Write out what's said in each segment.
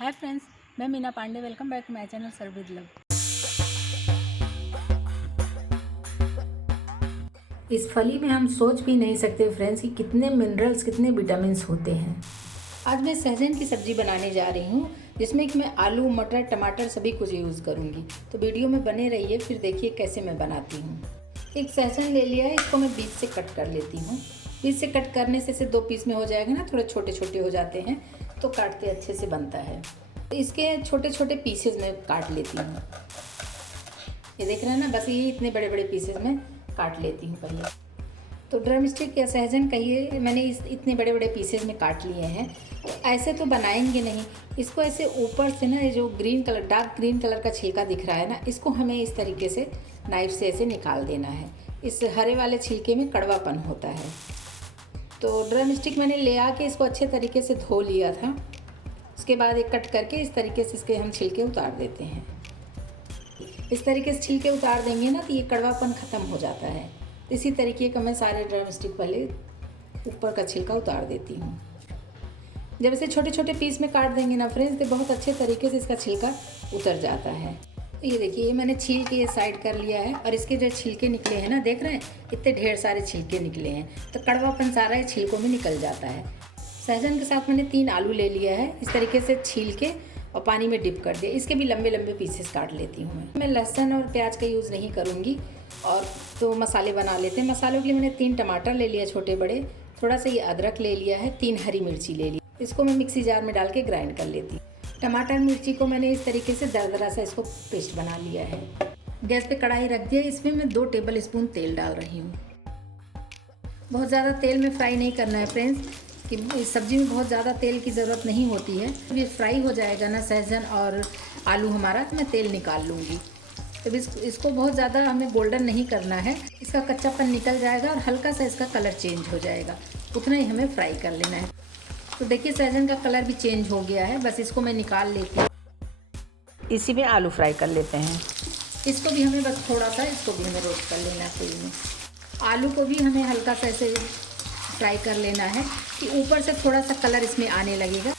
हाय friends, मैं Meena Pandey. Welcome back to my channel serve with love. इस फली में हम सोच भी नहीं सकते फ्रेंड्स कि कितने मिनरल्स, कितने विटामिन्स होते हैं। आज मैं सहजन की सब्जी बनाने जा रही हूँ, जिसमें कि मैं आलू, मटर, टमाटर सभी कुछ यूज़ करूँगी। तो वीडियो में बने रहिए, फिर देखिए कैसे मैं बनाती हूँ। एक सहजन ले लिया है, इसको मैं बीच से कट कर लेती हूँ। बीच से कट करने से दो पीस में हो जाएगा ना, थोड़े छोटे छोटे हो जाते हैं तो काटते अच्छे से बनता है। इसके छोटे छोटे पीसेस में काट लेती हूँ। ये देख रहे हैं ना, बस ये इतने बड़े बड़े पीसेस में काट लेती हूँ पहले। तो ड्रम स्टिक या सहजन कहिए, मैंने इतने बड़े बड़े पीसेस में काट लिए हैं। तो ऐसे तो बनाएंगे नहीं, इसको ऐसे ऊपर से ना, ये जो green colour, dark green colour का छिलका दिख रहा है ना, इसको हमें इस तरीके से नाइफ से ऐसे निकाल देना है। इस हरे वाले छिलके में कड़वापन होता है। तो ड्रम स्टिक मैंने ले आके इसको अच्छे तरीके से धो लिया था। उसके बाद एक कट करके इस तरीके से इसके हम छिलके उतार देते हैं। इस तरीके से छिलके उतार देंगे ना तो ये कड़वापन ख़त्म हो जाता है। इसी तरीके का मैं सारे ड्रम स्टिक पहले ऊपर का छिलका उतार देती हूँ। जब इसे छोटे छोटे पीस में काट देंगे ना फ्रेंड्स, तो बहुत अच्छे तरीके से इसका छिलका उतर जाता है। तो ये देखिए, ये मैंने छील के ये साइड कर लिया है और इसके जो छिलके निकले हैं ना, देख रहे हैं इतने ढेर सारे छिलके निकले हैं। तो कड़वापन सारा ये छिलकों में निकल जाता है। सहजन के साथ मैंने 3 आलू ले लिया है, इस तरीके से छील के और पानी में डिप कर दिया। इसके भी लंबे लंबे पीसेस काट लेती हूँ मैं लहसुन और प्याज का यूज़ नहीं करूँगी। और तो मसाले बना लेते हैं। मसालों के लिए मैंने 3 टमाटर ले लिया छोटे बड़े, थोड़ा सा ये अदरक ले लिया है, 3 हरी मिर्ची ले ली। इसको मैं मिक्सी जार में डाल के ग्राइंड कर लेती हूँ। टमाटर मिर्ची को मैंने इस तरीके से दरदरा सा इसको पेस्ट बना लिया है। गैस पे कढ़ाई रख दिया, इसमें मैं 2 टेबल स्पून तेल डाल रही हूँ। बहुत ज़्यादा तेल में फ्राई नहीं करना है फ्रेंड्स, कि इस सब्ज़ी में बहुत ज़्यादा तेल की ज़रूरत नहीं होती है। जब ये फ्राई हो जाएगा ना सहजन और आलू हमारा, तो मैं तेल निकाल लूँगी। तो इसको बहुत ज़्यादा हमें गोल्डन नहीं करना है, इसका कच्चापन निकल जाएगा और हल्का सा इसका कलर चेंज हो जाएगा, उतना ही हमें फ्राई कर लेना है। तो देखिए सहजन का कलर भी चेंज हो गया है, बस इसको मैं निकाल लेती हूँ। इसी में आलू फ्राई कर लेते हैं। इसको भी हमें बस थोड़ा सा, इसको भी हमें रोस्ट कर लेना है तेल में। आलू को भी हमें हल्का सा ऐसे फ्राई कर लेना है कि ऊपर से थोड़ा सा कलर इसमें आने लगेगा।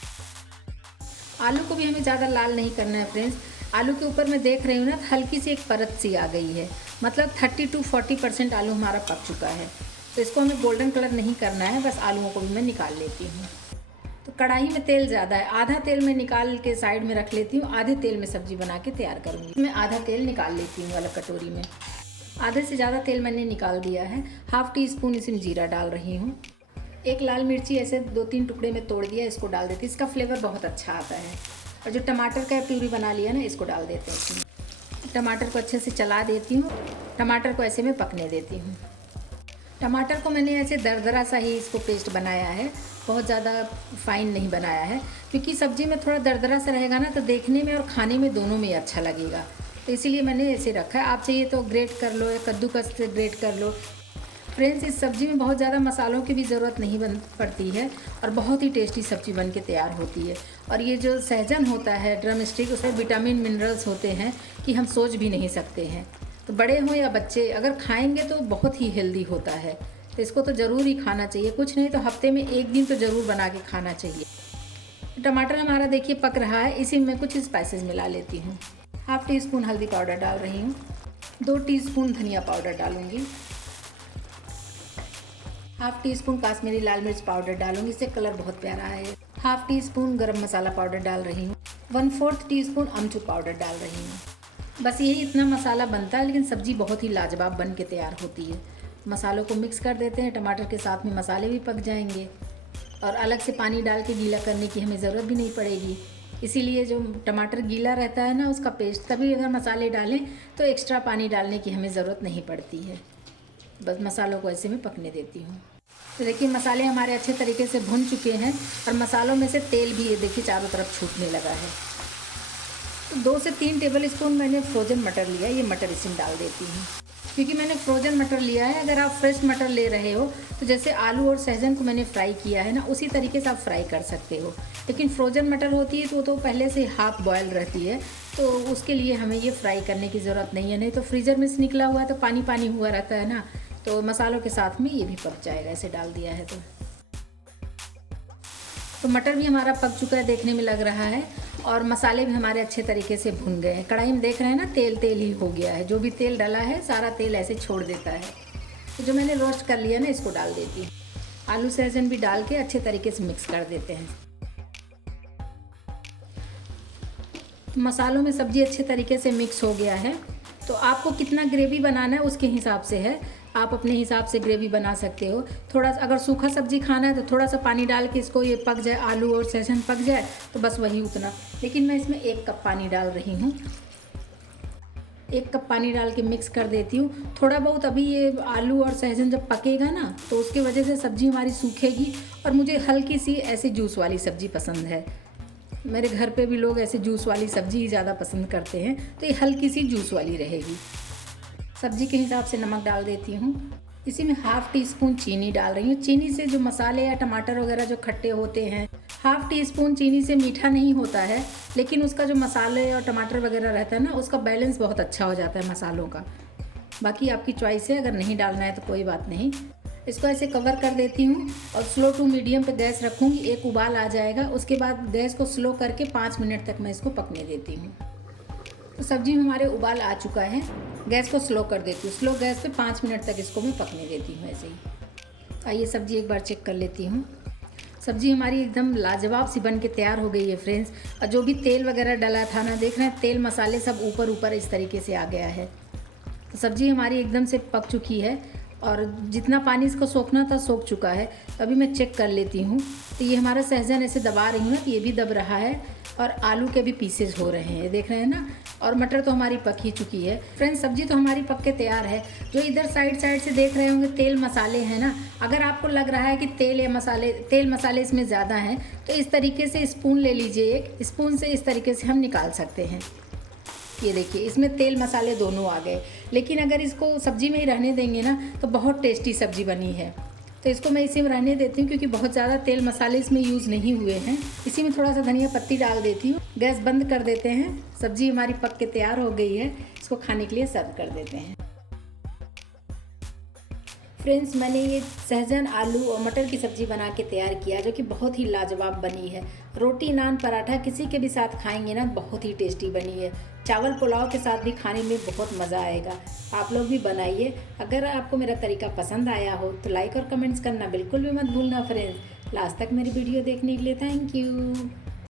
आलू को भी हमें ज़्यादा लाल नहीं करना है फ्रेंड्स। आलू के ऊपर मैं देख रही हूँ ना, हल्की सी एक परत सी आ गई है, मतलब 30 to 40% आलू हमारा पक चुका है। तो इसको हमें गोल्डन कलर नहीं करना है, बस आलूओं को भी मैं निकाल लेती हूँ। तो कढ़ाई में तेल ज़्यादा है, आधा तेल मैं निकाल के साइड में रख लेती हूँ, आधे तेल में सब्जी बना के तैयार करूँगी। मैं आधा तेल निकाल लेती हूँ अलग कटोरी में। आधे से ज़्यादा तेल मैंने निकाल दिया है। 1/2 टीस्पून इसमें जीरा डाल रही हूँ। एक लाल मिर्ची ऐसे 2-3 टुकड़े में तोड़ दिया, इसको डाल देती हूँ। इसका फ्लेवर बहुत अच्छा आता है। और जो टमाटर का प्यूरी बना लिया ना, इसको डाल देते हैं इसमें। टमाटर को अच्छे से चला देती हूँ। टमाटर को ऐसे में पकने देती हूँ। टमाटर को मैंने ऐसे दरदरा सा ही इसको पेस्ट बनाया है, बहुत ज़्यादा फाइन नहीं बनाया है, क्योंकि सब्ज़ी में थोड़ा दरदरा सा रहेगा ना, तो देखने में और खाने में दोनों में अच्छा लगेगा। तो इसीलिए मैंने ऐसे रखा है। आप चाहिए तो ग्रेट कर लो या कद्दूकस से ग्रेट कर लो। फ्रेंड्स, इस सब्ज़ी में बहुत ज़्यादा मसालों की भी ज़रूरत नहीं पड़ती है और बहुत ही टेस्टी सब्ज़ी बन के तैयार होती है। और ये जो सहजन होता है ड्रम स्टिक, उसमें विटामिन मिनरल्स होते हैं कि हम सोच भी नहीं सकते हैं। तो बड़े हों या बच्चे अगर खाएंगे तो बहुत ही हेल्दी होता है। तो इसको तो ज़रूर ही खाना चाहिए, कुछ नहीं तो हफ्ते में 1 दिन तो ज़रूर बना के खाना चाहिए। टमाटर हमारा देखिए पक रहा है, इसी में कुछ स्पाइसेस मिला लेती हूँ। 1/2 टीस्पून हल्दी पाउडर डाल रही हूँ। 2 टीस्पून धनिया पाउडर डालूँगी। 1/2 टीस्पून काश्मीरी लाल मिर्च पाउडर डालूंगी, इससे कलर बहुत प्यारा है। 1/2 टीस्पून गरम मसाला पाउडर डाल रही हूँ। 1/4 टीस्पून अमचूर पाउडर डाल रही हूँ। बस यही इतना मसाला बनता है, लेकिन सब्ज़ी बहुत ही लाजवाब बन के तैयार होती है। मसालों को मिक्स कर देते हैं, टमाटर के साथ में मसाले भी पक जाएंगे और अलग से पानी डाल के गीला करने की हमें ज़रूरत भी नहीं पड़ेगी। इसीलिए जो टमाटर गीला रहता है ना, उसका पेस्ट, तभी अगर मसाले डालें तो एक्स्ट्रा पानी डालने की हमें ज़रूरत नहीं पड़ती है। बस मसालों को ऐसे में पकने देती हूँ। तो देखिए मसाले हमारे अच्छे तरीके से भुन चुके हैं और मसालों में से तेल भी ये देखिए चारों तरफ छूटने लगा है। तो 2 से 3 टेबल स्पून मैंने फ्रोज़न मटर लिया, ये मटर इसमें डाल देती हूँ। क्योंकि मैंने फ्रोज़न मटर लिया है, अगर आप फ्रेश मटर ले रहे हो तो जैसे आलू और सहजन को मैंने फ्राई किया है ना, उसी तरीके से आप फ्राई कर सकते हो। लेकिन फ्रोज़न मटर होती है तो वो तो पहले से हाफ बॉयल रहती है, तो उसके लिए हमें ये फ्राई करने की ज़रूरत नहीं है। नहीं तो फ्रीज़र में से निकला हुआ है तो पानी पानी हुआ रहता है ना, तो मसालों के साथ में ये भी पक जाएगा, ऐसे डाल दिया है तो। तो मटर भी हमारा पक चुका है, देखने में लग रहा है, और मसाले भी हमारे अच्छे तरीके से भुन गए हैं। कढ़ाई में देख रहे हैं ना, तेल तेल ही हो गया है। जो भी तेल डाला है सारा तेल ऐसे छोड़ देता है। तो जो मैंने रोस्ट कर लिया ना, इसको डाल देती हूँ। आलू सहजन भी डाल के अच्छे तरीके से मिक्स कर देते हैं। मसालों में सब्ज़ी अच्छे तरीके से मिक्स हो गया है। तो आपको कितना ग्रेवी बनाना है उसके हिसाब से है, आप अपने हिसाब से ग्रेवी बना सकते हो। थोड़ा सा अगर सूखा सब्ज़ी खाना है तो थोड़ा सा पानी डाल के इसको ये पक जाए, आलू और सहजन पक जाए तो बस वही उतना। लेकिन मैं इसमें 1 कप पानी डाल रही हूँ। 1 कप पानी डाल के मिक्स कर देती हूँ। थोड़ा बहुत अभी ये आलू और सहजन जब पकेगा ना तो उसकी वजह से सब्ज़ी हमारी सूखेगी, और मुझे हल्की सी ऐसी जूस वाली सब्ज़ी पसंद है। मेरे घर पे भी लोग ऐसे जूस वाली सब्ज़ी ही ज़्यादा पसंद करते हैं, तो ये हल्की सी जूस वाली रहेगी। सब्ज़ी के हिसाब से नमक डाल देती हूँ। इसी में 1/2 टीस्पून चीनी डाल रही हूँ। चीनी से जो मसाले या टमाटर वगैरह जो खट्टे होते हैं, 1/2 टीस्पून चीनी से मीठा नहीं होता है, लेकिन उसका जो मसाले और टमाटर वगैरह रहता है ना, उसका बैलेंस बहुत अच्छा हो जाता है मसालों का। बाकी आपकी चॉइस है, अगर नहीं डालना है तो कोई बात नहीं। इसको ऐसे कवर कर देती हूँ और स्लो टू मीडियम पे गैस रखूँगी। एक उबाल आ जाएगा, उसके बाद गैस को स्लो करके 5 मिनट तक मैं इसको पकने देती हूँ। तो सब्जी में हमारे उबाल आ चुका है, गैस को स्लो कर देती हूँ। स्लो गैस पे 5 मिनट तक इसको मैं पकने देती हूँ ऐसे ही। आइए सब्जी एक बार चेक कर लेती हूँ। सब्जी हमारी एकदम लाजवाब सी बन के तैयार हो गई है फ्रेंड्स। और जो भी तेल वगैरह डला था ना, देख रहे हैं तेल मसाले सब ऊपर ऊपर इस तरीके से आ गया है। तो सब्जी हमारी एकदम से पक चुकी है, और जितना पानी इसको सोखना था सोख चुका है। तो अभी मैं चेक कर लेती हूँ। तो ये हमारा सहजन ऐसे दबा रही हूँ ना, तो ये भी दब रहा है, और आलू के भी पीसेज हो रहे हैं, देख रहे हैं ना। और मटर तो हमारी पक ही चुकी है। फ्रेंड्स सब्जी तो हमारी पक के तैयार है। जो इधर साइड से देख रहे होंगे तेल मसाले हैं ना, अगर आपको लग रहा है कि तेल मसाले इसमें ज़्यादा हैं, तो इस तरीके से स्पून ले लीजिए। एक स्पून से इस तरीके से हम निकाल सकते हैं। ये देखिए इसमें तेल मसाले दोनों आ गए। लेकिन अगर इसको सब्जी में ही रहने देंगे ना तो बहुत टेस्टी सब्जी बनी है। तो इसको मैं इसी में रहने देती हूँ, क्योंकि बहुत ज़्यादा तेल मसाले इसमें यूज़ नहीं हुए हैं। इसी में थोड़ा सा धनिया पत्ती डाल देती हूँ। गैस बंद कर देते हैं। सब्जी हमारी पक के तैयार हो गई है। इसको खाने के लिए सर्व कर देते हैं। फ्रेंड्स मैंने ये सहजन आलू और मटर की सब्ज़ी बना के तैयार किया, जो कि बहुत ही लाजवाब बनी है। रोटी नान पराठा किसी के भी साथ खाएंगे ना, बहुत ही टेस्टी बनी है। चावल पुलाव के साथ भी खाने में बहुत मज़ा आएगा। आप लोग भी बनाइए। अगर आपको मेरा तरीका पसंद आया हो तो लाइक और कमेंट्स करना बिल्कुल भी मत भूलना फ्रेंड्स। लास्ट तक मेरी वीडियो देखने के लिए थैंक यू।